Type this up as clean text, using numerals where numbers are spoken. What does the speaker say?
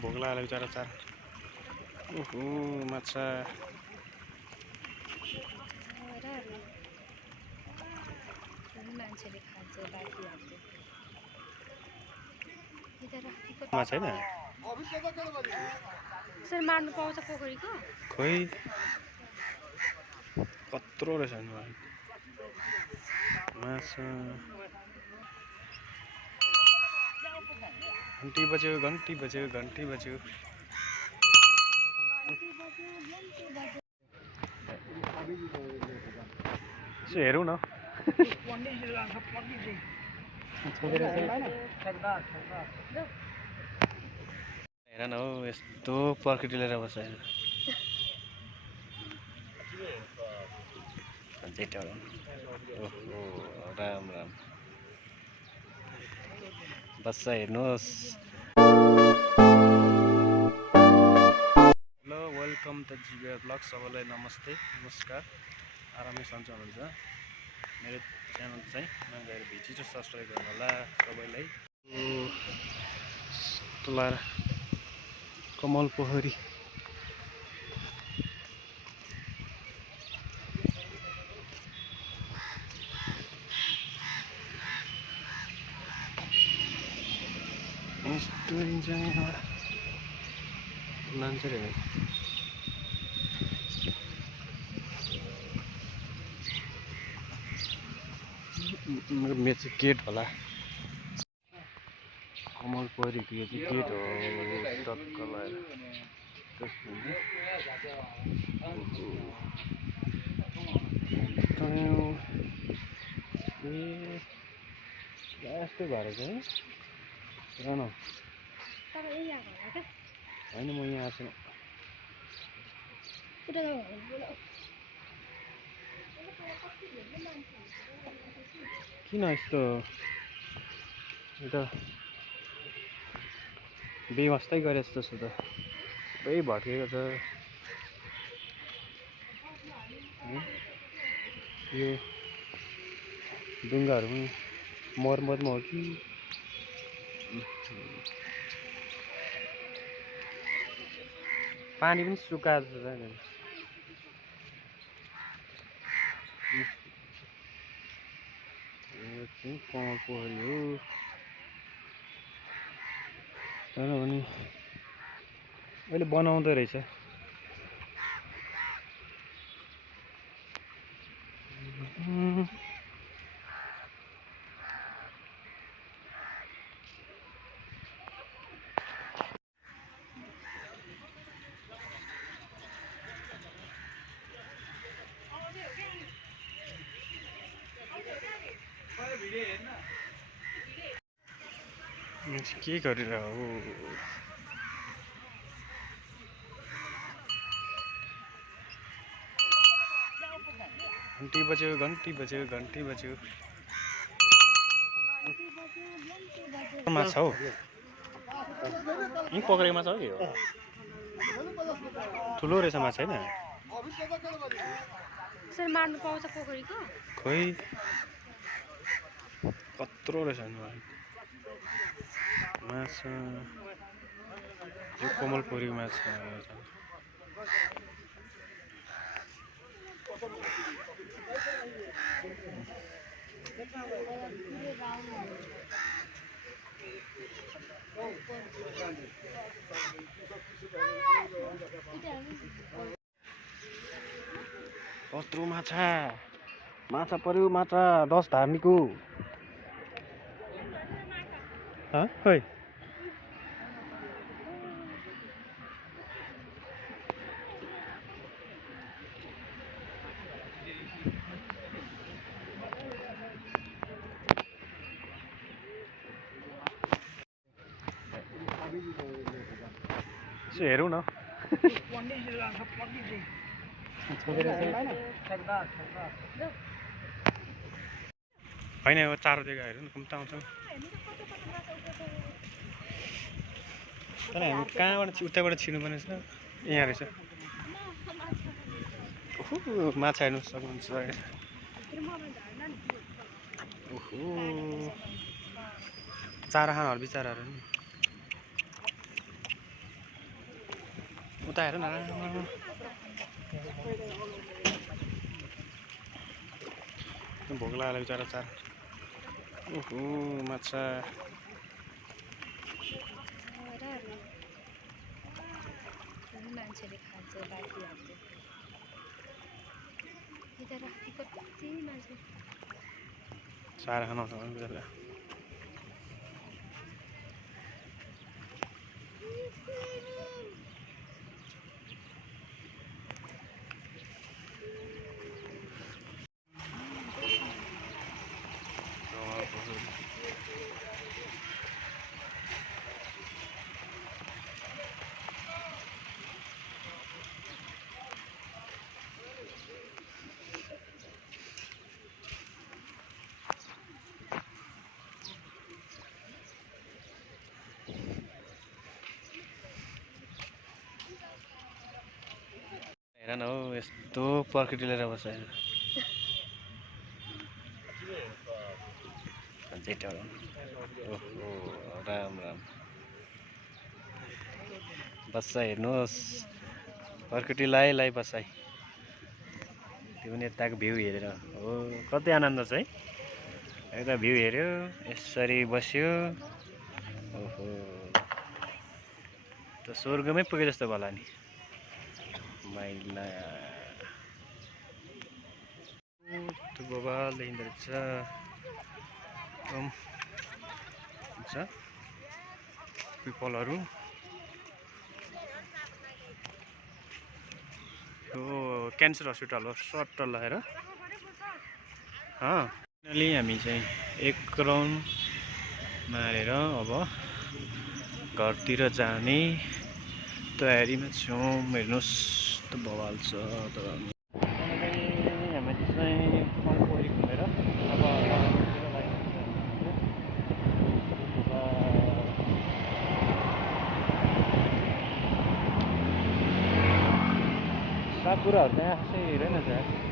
भोक लाग्यो बिचरा चार ओहो माछा छैन सर मार्नु पाउँछ पोखरीको खोइ कत्रो रहेछ माछा घन्टी बज्यो घन्टी बज्यो घन्टी बज्यो यसो हेरौँ न हेर न हौ यस्तो प्रकृति लिएर बस्छ ओहो राम राम बस्छ हेर्नुहोस् हेलो वेलकम टु जीबीआर ब्लग सबैलाई नमस्ते नमस्कार आरामै सन्चै हुनुहुन्छ मेरो च्यानल चाहिँ नगएर भिजिट सब्सक्राइब गर्नु होला सबैलाई तलाएर कमल पोखरी मान्छेले मेरो चाहिँ गेट होला कमल पोखरीको यो चाहिँ गेट हो टक्क लगाएर यस्तै भएर चाहिँ होइन म यहाँ आएको किन यस्तो बेवास्तै गरे जस्तो छ त सबै भत्केको छ यो ढुङ्गाहरू पनि मर्मतमा हो कि पानी पनि सुकाएको छ यो चाहिँ कमल पोखरी हो तर पनि अहिले बनाउँदै रहेछ के गरेर हो घन्टी बज्यो घन्टी बज्यो घन्टी बज्यो माछा हो यहीँ पक्रेको माछा हो कि हो ठुलो रहेछ माछा होइन सर मार्नु पाउँछ पोखरीको खोइ कत्रो रहेछ माछा यो कमल पोखरीको माछा कत्रो माछा माछा पर्यो माछा 10 धार्नीको खै यसो हेरौँ न होइन यो चारो दिएको हेरौँ न कम्ता आउँछ तर हामी कहाँबाट उताबाट छिर्नुपर्ने छ यहाँ रहेछ माछा हेर्नु सक्नुहुन्छ ओहो चारा खानहरू बिचराहरू नि उता हेर न भोक लागेर बिचरा चारा ओहो माछा मान्छेले खान्छ बाटीहरू यता राखेको कति मान्छे चारा खान आउँछ बिचरा हेर न हौ यस्तो प्रकृति लिएर बस्छ ओहो राम राम बस्छ हेर्नुहोस् प्रकृति लाई बसाइ त्यो पनि यताको भ्यू हेरेर हो कति आनन्द छ है यता भ्यू हेऱ्यो यसरी बस्यो ओहो त स्वर्गमै पुगे जस्तो भयो नि माइला त्यो बबाल देखिँदो रहेछ हुन्छ पिपलहरू यो क्यान्सर हस्पिटल हो सट्ट लगाएर फाइनली हामी चाहिँ 1 राउन्ड मारेर अब घरतिर जाने तयारीमा छौँ हेर्नुहोस् त बवाल छ तर हामी चाहिँ कङ्कोरी घुमेर अब साकुराहरू त यहाँ खासै हेरेन छ